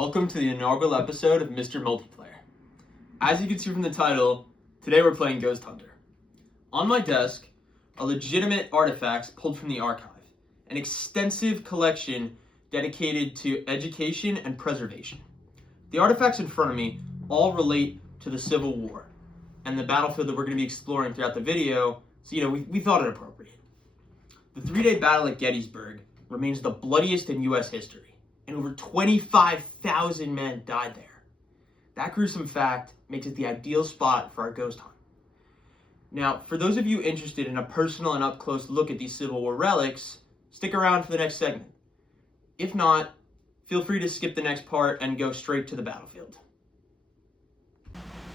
Welcome to the inaugural episode of Mr. Multiplayer. As you can see from the title, today we're playing Ghost Hunter. On my desk are legitimate artifacts pulled from the archive, an extensive collection dedicated to education and preservation. The artifacts in front of me all relate to the Civil War and the battlefield that we're going to be exploring throughout the video, so we thought it appropriate. The three-day battle at Gettysburg remains the bloodiest in U.S. history. And over 25,000 men died there. That gruesome fact makes it the ideal spot for our ghost hunt. Now, for those of you interested in a personal and up-close look at these Civil War relics, stick around for the next segment. If not, feel free to skip the next part and go straight to the battlefield.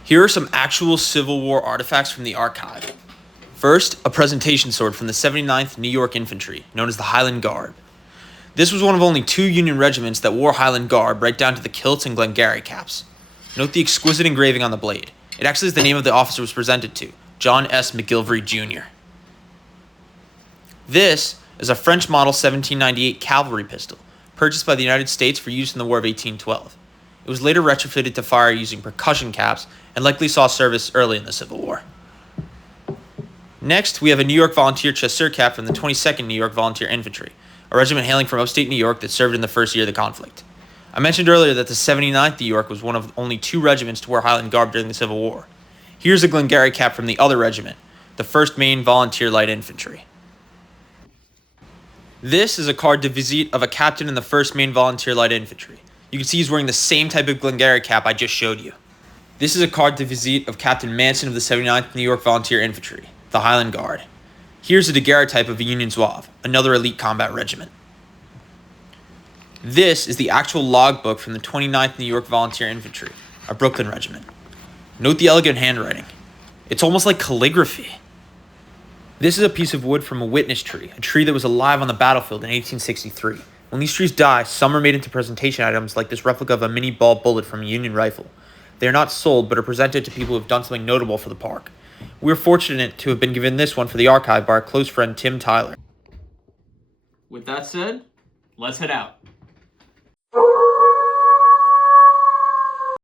Here are some actual Civil War artifacts from the archive. First, a presentation sword from the 79th New York Infantry, known as the Highland Guard. This was one of only 2 Union regiments that wore Highland garb, right down to the kilts and Glengarry caps. Note the exquisite engraving on the blade. It actually is the name of the officer it was presented to, John S. McGilvery Jr. This is a French model 1798 cavalry pistol, purchased by the United States for use in the War of 1812. It was later retrofitted to fire using percussion caps and likely saw service early in the Civil War. Next, we have a New York Volunteer chasseur cap from the 22nd New York Volunteer Infantry, a regiment hailing from upstate New York that served in the first year of the conflict. I mentioned earlier that the 79th New York was one of only 2 regiments to wear Highland garb during the Civil War. Here's a Glengarry cap from the other regiment, the 1st Maine Volunteer Light Infantry. This is a carte de visite of a captain in the 1st Maine Volunteer Light Infantry. You can see he's wearing the same type of Glengarry cap I just showed you. This is a carte de visite of Captain Manson of the 79th New York Volunteer Infantry, the Highland Guard. Here's a daguerreotype of a Union Zouave, another elite combat regiment. This is the actual logbook from the 29th New York Volunteer Infantry, a Brooklyn regiment. Note the elegant handwriting. It's almost like calligraphy. This is a piece of wood from a witness tree, a tree that was alive on the battlefield in 1863. When these trees die, some are made into presentation items like this replica of a mini ball bullet from a Union rifle. They are not sold, but are presented to people who have done something notable for the park. We're fortunate to have been given this one for the archive by our close friend Tim Tyler. With that said, let's head out.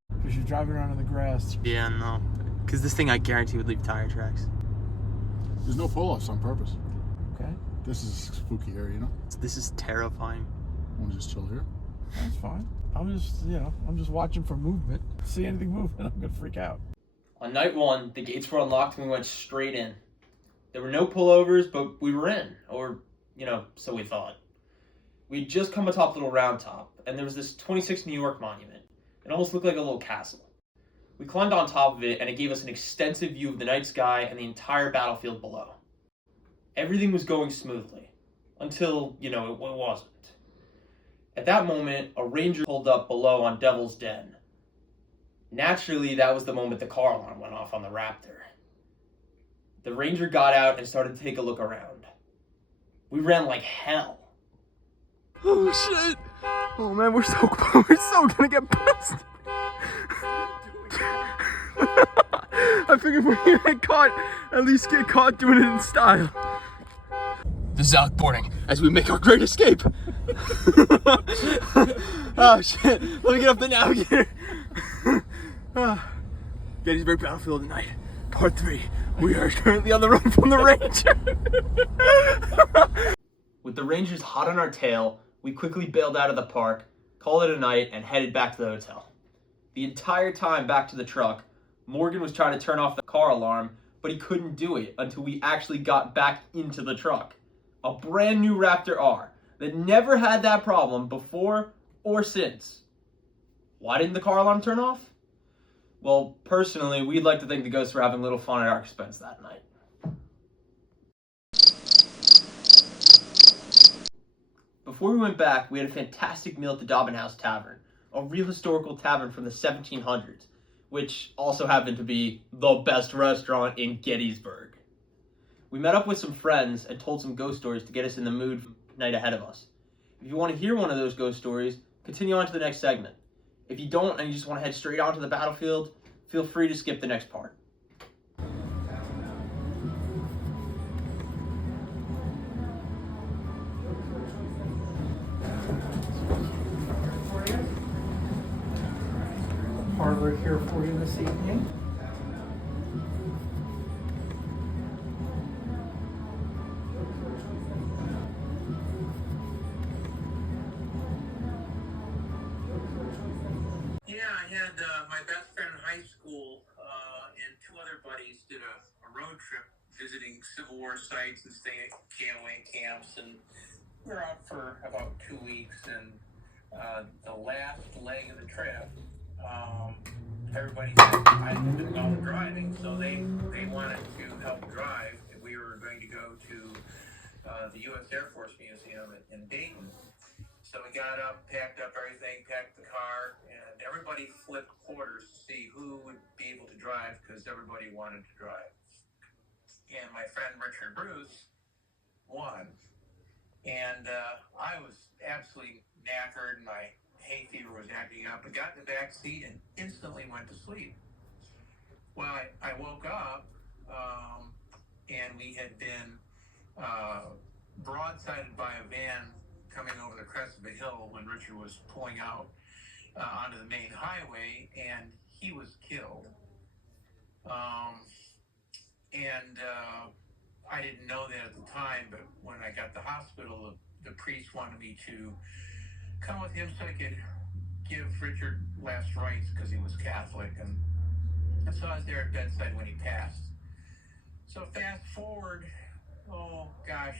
Because you're driving around in the grass. Yeah, no. Because this thing I guarantee would leave tire tracks. There's no pull-offs on purpose. Okay, This is a spooky area, you know? This is terrifying. Want to just chill here? that's fine. I'm just watching for movement. See anything moving, I'm gonna freak out. On night 1, the gates were unlocked and we went straight in. There were no pullovers, but we were in. Or, so we thought. We'd just come atop Little Round Top, and there was this 26th New York monument. It almost looked like a little castle. We climbed on top of it, and it gave us an extensive view of the night sky and the entire battlefield below. Everything was going smoothly. Until, it wasn't. At that moment, a ranger pulled up below on Devil's Den. Naturally, that was the moment the car alarm went off on the Raptor. The ranger got out and started to take a look around. We ran like hell. Oh shit! Oh man, we're so gonna get busted. I figured we're gonna get caught, at least get caught doing it in style. This is outboarding as we make our great escape. Oh shit! Let me get up the navigator. Gettysburg Battlefield tonight, Part 3. We are currently on the run from the Ranger. With the Rangers hot on our tail, we quickly bailed out of the park, called it a night, and headed back to the hotel. The entire time back to the truck, Morgan was trying to turn off the car alarm, but he couldn't do it until we actually got back into the truck. A brand new Raptor R that never had that problem before or since. Why didn't the car alarm turn off? Well, personally, we'd like to thank the ghosts for having a little fun at our expense that night. Before we went back, we had a fantastic meal at the Dobbin House Tavern, a real historical tavern from the 1700s, which also happened to be the best restaurant in Gettysburg. We met up with some friends and told some ghost stories to get us in the mood for the night ahead of us. If you want to hear one of those ghost stories, continue on to the next segment. If you don't and you just want to head straight onto the battlefield, feel free to skip the next part. we're here for you this evening. Yeah, I had my best friend in high school and two other buddies did a road trip visiting Civil War sites and staying at KOA camps, and we were out for about 2 weeks. And the last leg of the trip, everybody said I didn't do well driving, so they wanted to help drive. We were going to go to the U.S. Air Force Museum in Dayton. So we got up, packed up everything, packed the car, and everybody flipped quarters to see who would be able to drive because everybody wanted to drive. And my friend Richard Bruce won. And I was absolutely knackered, and my hay fever was acting up. I got in the back seat and instantly went to sleep. Well, I woke up, and we had been broadsided by a van coming over the crest of a hill when Richard was pulling out onto the main highway, and he was killed. And I didn't know that at the time, but when I got to the hospital, the priest wanted me to come with him so I could give Richard last rites because he was Catholic, and so I was there at bedside when he passed. So fast forward, oh gosh,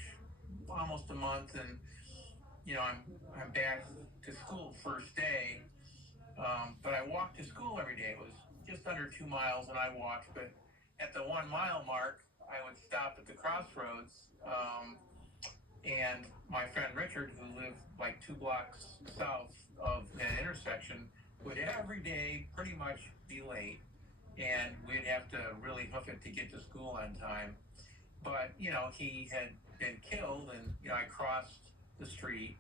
almost a month, and I'm back to school first day, but I walked to school every day. It was just under 2 miles, and I walked. But at the 1 mile mark, I would stop at the crossroads, and my friend Richard, who lived like 2 blocks south of that intersection, would every day pretty much be late, and we'd have to really hoof it to get to school on time. But he had been killed, and I crossed the street,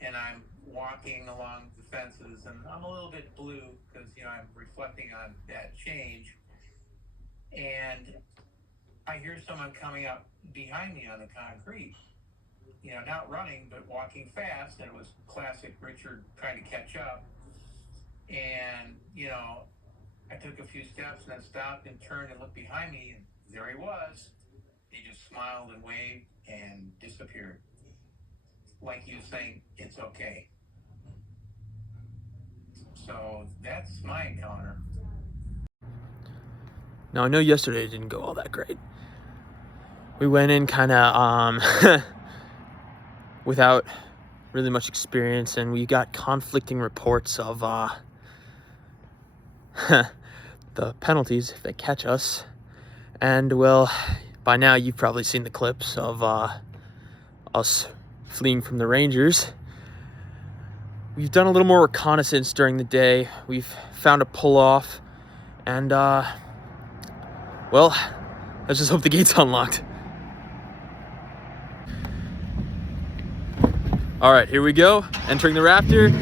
and I'm walking along the fences, and I'm a little bit blue because I'm reflecting on that change, and I hear someone coming up behind me on the concrete, not running but walking fast, and it was classic Richard trying to catch up. And I took a few steps and then stopped and turned and looked behind me, and there he was. He just smiled and waved and disappeared, like he was saying, "It's okay." So that's my encounter. Now I know yesterday didn't go all that great. We went in kind of without really much experience, and we got conflicting reports of the penalties if they catch us. And well, by now you've probably seen the clips of us fleeing from the Rangers. We've done a little more reconnaissance during the day. We've found a pull-off, and well, let's just hope the gate's unlocked. All right, here we go. Entering the Raptor.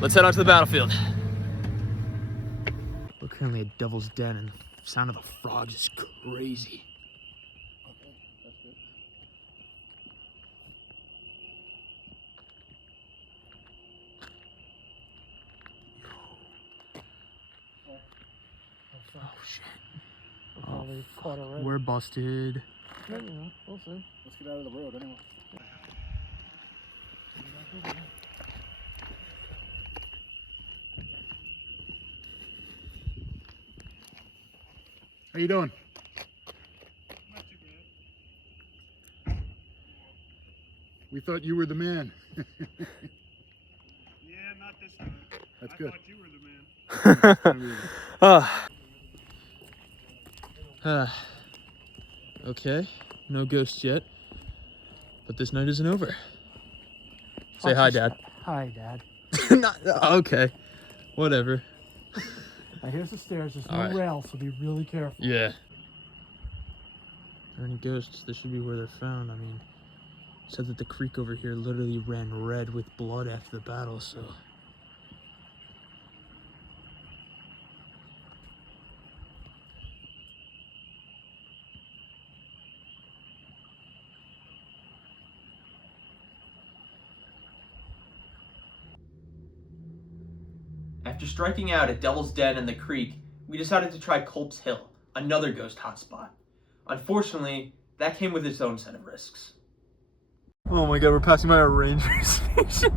Let's head out to the battlefield. We're currently at Devil's Den, and the sound of the frogs is crazy. Okay, that's good. Oh shit. Probably caught already. We're busted. We'll see. Let's get out of the road anyway. How you doing? Not too bad. We thought you were the man. Yeah, not this time. That's I good. thought you were the man. Okay, no ghosts yet, but this night isn't over. Say hi, Dad. Hi, Dad. Okay, whatever. Now here's the stairs. There's no All right. rail, so be really careful. Yeah. If there are any ghosts, this should be where they're found. I mean, it said that the creek over here literally ran red with blood after the battle, so... After striking out at Devil's Den and the Creek, we decided to try Culp's Hill, another ghost hotspot. Unfortunately, that came with its own set of risks. Oh my god, we're passing by a ranger station.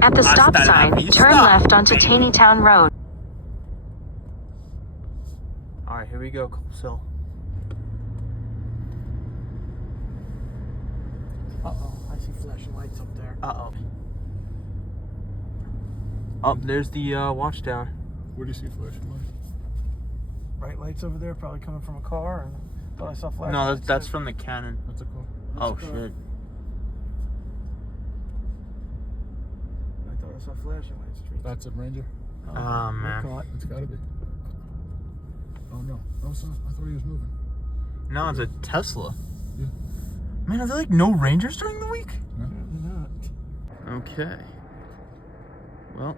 At the stop Hasta la sign, vista, turn left onto baby. Taneytown Road. Alright, here we go, Culp's Hill. Uh-oh, I see flashing lights up there. Uh-oh. Oh, there's the watchtower. Where do you see flashing light? Bright lights over there, probably coming from a car, and thought I saw flashing No, lights. that's from the cannon. That's a car. Oh, That's a car. shit. I thought I saw flashing lights. That's a Ranger. Oh, man. Caught. It's gotta be. Oh no. Oh, so I thought he was moving. No, it's a Tesla. Yeah. Man, are there like no rangers during the week? Apparently not. Okay. Well,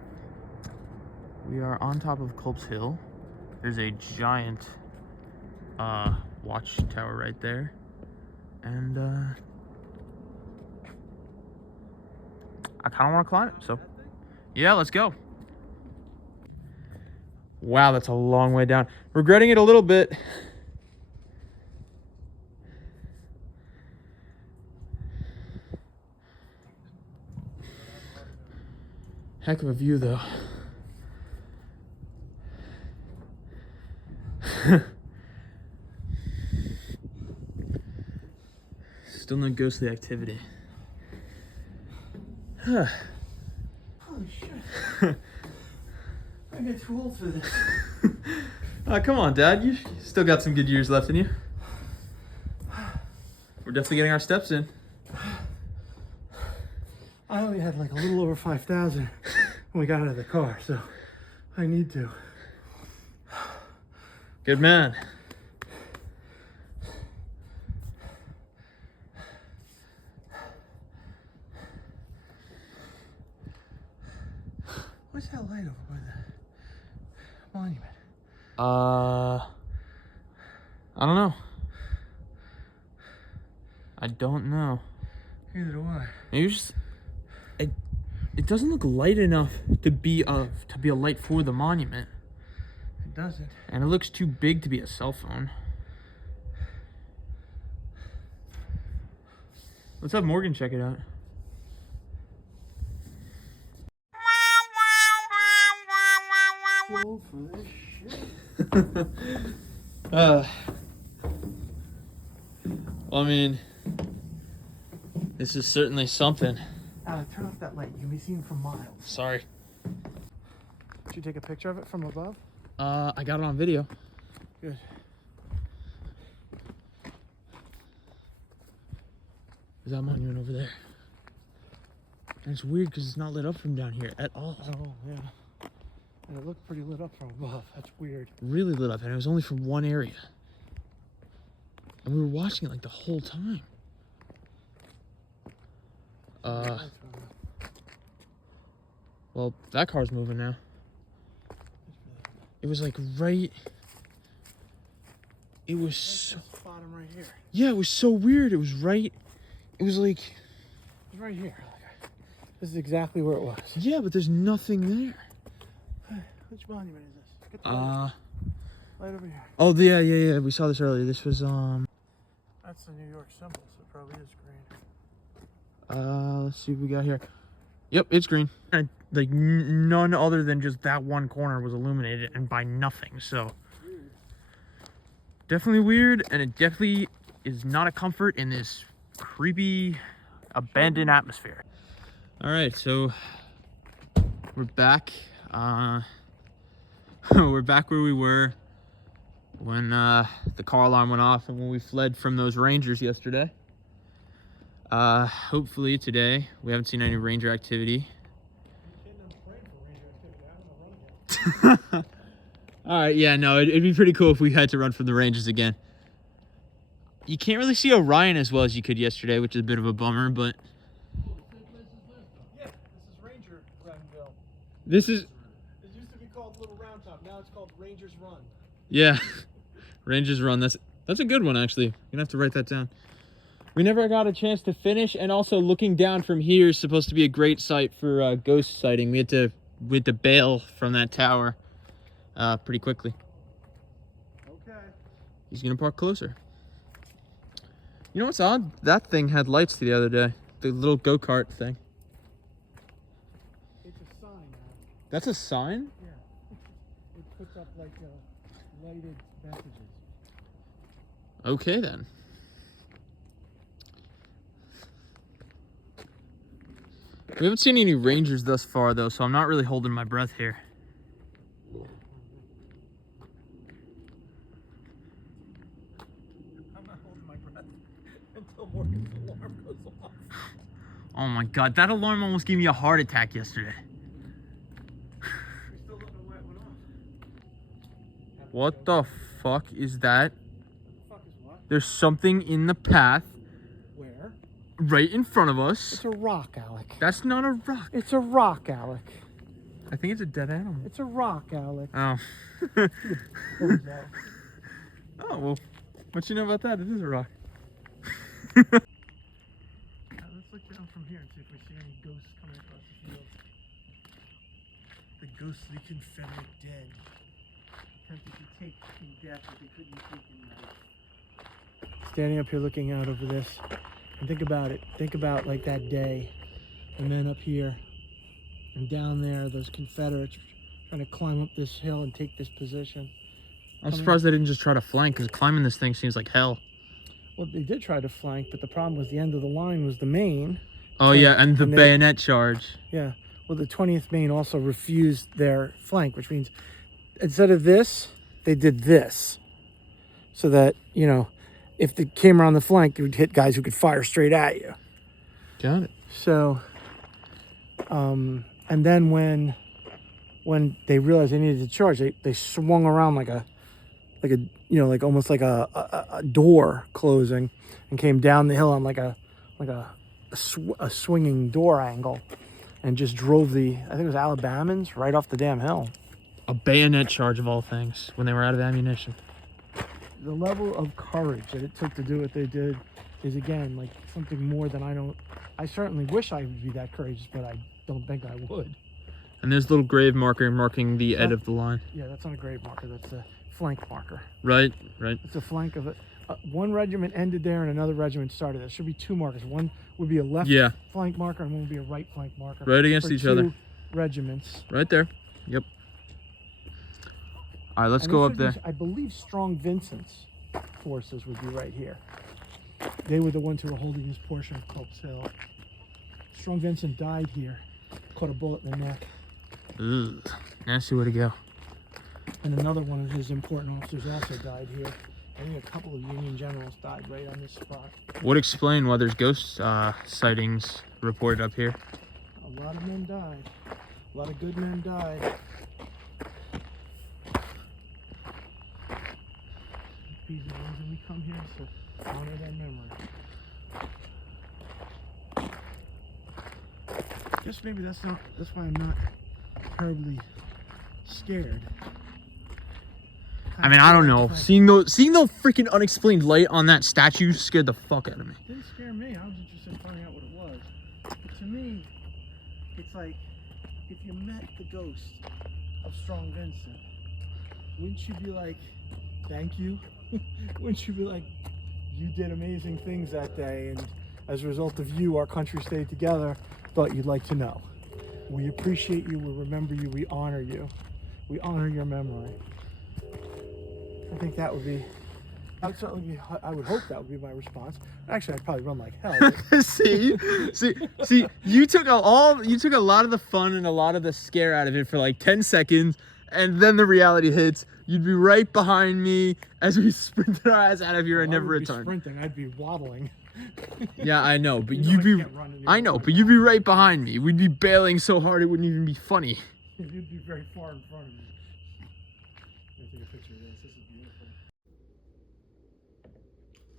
we are on top of Culp's Hill. There's a giant watchtower right there. And I kind of want to climb it, so yeah, let's go. Wow, that's a long way down. Regretting it a little bit. Heck of a view, though. Still no ghostly activity. Holy shit. I get too old for this. Come on, Dad. You still got some good years left in you. We're definitely getting our steps in. I only had like a little over 5,000 when we got out of the car, so I need to. Good man. What's that light over by the monument? I don't know. I don't know. Neither do I. Maybe just it doesn't look light enough to be a light for the monument, It doesn't. and it looks too big to be a cell phone. Let's have Morgan check it out. Too old for this shit. Well, I mean, this is certainly something. Turn off that light. You can be seen from miles. Sorry. Did you take a picture of it from above? I got it on video. Good. There's that monument over there. And it's weird because it's not lit up from down here at all. Oh, yeah. And it looked pretty lit up from above. That's weird. Really lit up, and it was only from one area. And we were watching it like the whole time. Well, that car's moving now. It was like right. It was so, Bottom right here. yeah, it was so weird. It was right. It was like, It's right here. This is exactly where it was. yeah, but there's nothing there. Which monument is this? Get the light over here. Oh yeah. We saw this earlier. This was That's the New York symbol, so it probably is green. let's see what we got here. Yep, it's green. And like none other than just that one corner was illuminated, and by nothing. So definitely weird, and it definitely is not a comfort in this creepy, abandoned atmosphere. All right, so we're back. We're back where we were when the car alarm went off and when we fled from those rangers yesterday. Hopefully today we haven't seen any ranger activity. All right, yeah, no, it'd be pretty cool if we had to run from the rangers again. You can't really see Orion as well as you could yesterday, which is a bit of a bummer, but Yeah, this is Ranger Glenville. this is, It used to be called Little Round Top. Now it's called Rangers Run. yeah, Rangers Run. That's a good one, actually. You're gonna have to write that down. We never got a chance to finish, and also looking down from here is supposed to be a great site for ghost sighting. We had to bail from that tower pretty quickly. Okay. He's gonna park closer. You know what's odd? That thing had lights the other day. The little go-kart thing. It's a sign now. That's a sign? Yeah. It puts up like lighted messages. Okay then. We haven't seen any rangers thus far though, so I'm not really holding my breath here. I'm not holding my breath until Morgan's alarm goes off. Oh my god, that alarm almost gave me a heart attack yesterday. We still don't know why it went off. What the fuck is that? The fuck is what? There's something in the path Where? right in front of us. It's a rock, Alec. That's not a rock. It's a rock, Alec. I think it's a dead animal. It's a rock, Alec. Oh. There we go. Oh, well, what you know about that? It is a rock. Let's look down from here and see if we see any ghosts coming across the field. The ghostly Confederate dead. Attempted to take in death what they couldn't take in life. Standing up here looking out over this, and think about it. Think about like that day. The men up here and down there, those Confederates trying to climb up this hill and take this position. I'm surprised they didn't just try to flank, because climbing this thing seems like hell. Well, they did try to flank, but the problem was the end of the line was the Maine. Oh, yeah, and the and they- bayonet charge. Yeah. Well, the 20th Maine also refused their flank, which means instead of this, they did this. So that, you know, if they came around the flank, it would hit guys who could fire straight at you. Got it. So, and then when they realized they needed to charge, they swung around like a you know, like almost like a door closing, and came down the hill on like a swinging door angle, and just drove I think it was Alabamans right off the damn hill. A bayonet charge of all things, when they were out of ammunition. The level of courage that it took to do what they did is, again, like something more than I certainly wish I would be that courageous, but I don't think I would. And there's a little grave marker marking the end of the line. Yeah, that's not a grave marker, that's a flank marker. Right, right. It's a flank of it. One regiment ended there and another regiment started. There should be two markers. One would be a left flank marker and one would be a right flank marker. Right against for each two other. regiments. Right there. Yep. All right, let's And go it up should there. be, I believe Strong Vincent's forces would be right here. They were the ones who were holding this portion of Culp's Hill. Strong Vincent died here. Caught a bullet in the neck. Ugh, nasty way to go. And another one of his important officers also died here. I think a couple of Union generals died right on this spot. Would explain why there's ghost sightings reported up here. A lot of men died. A lot of good men died. These are the reason we come here, so honor their memory. Guess maybe that's why I'm not terribly scared. I mean, I don't know. Seeing the freaking unexplained light on that statue scared the fuck out of me. It didn't scare me. I was interested in finding out what it was. But to me, it's like if you met the ghost of Strong Vincent, wouldn't you be like, thank you? Wouldn't you be like, you did amazing things that day, and as a result of you, our country stayed together? Thought you'd like to know. We appreciate you, we remember you, we honor you. We honor your memory. I think that would be, I would hope that would be my response. Actually, I'd probably run like hell. see, you took a lot of the fun and a lot of the scare out of it for like 10 seconds, and then the reality hits. You'd be right behind me as we sprinted our ass out of here and never returned. Sprinting, I'd be waddling. Yeah, I know, but You know I can't run I know, anymore. but you'd be right behind me. We'd be bailing so hard it wouldn't even be funny. You'd be very far in front of me. Let me take a picture of this. This is beautiful.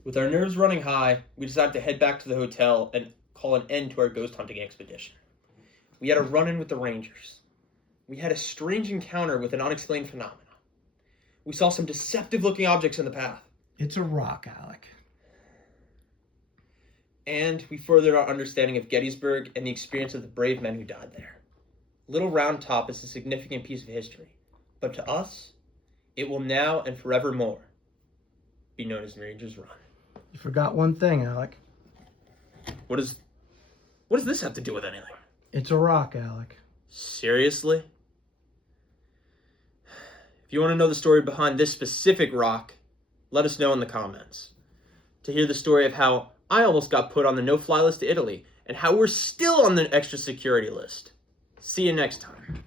With our nerves running high, we decided to head back to the hotel and call an end to our ghost hunting expedition. We had a run-in with the Rangers. We had a strange encounter with an unexplained phenomenon. We saw some deceptive-looking objects in the path. It's a rock, Alec. And we furthered our understanding of Gettysburg and the experience of the brave men who died there. Little Round Top is a significant piece of history, but to us, it will now and forevermore be known as Rangers Run. You forgot one thing, Alec. What does this have to do with anything? It's a rock, Alec. Seriously? If you want to know the story behind this specific rock, let us know in the comments. To hear the story of how I almost got put on the no-fly list to Italy, and how we're still on the extra security list. See you next time.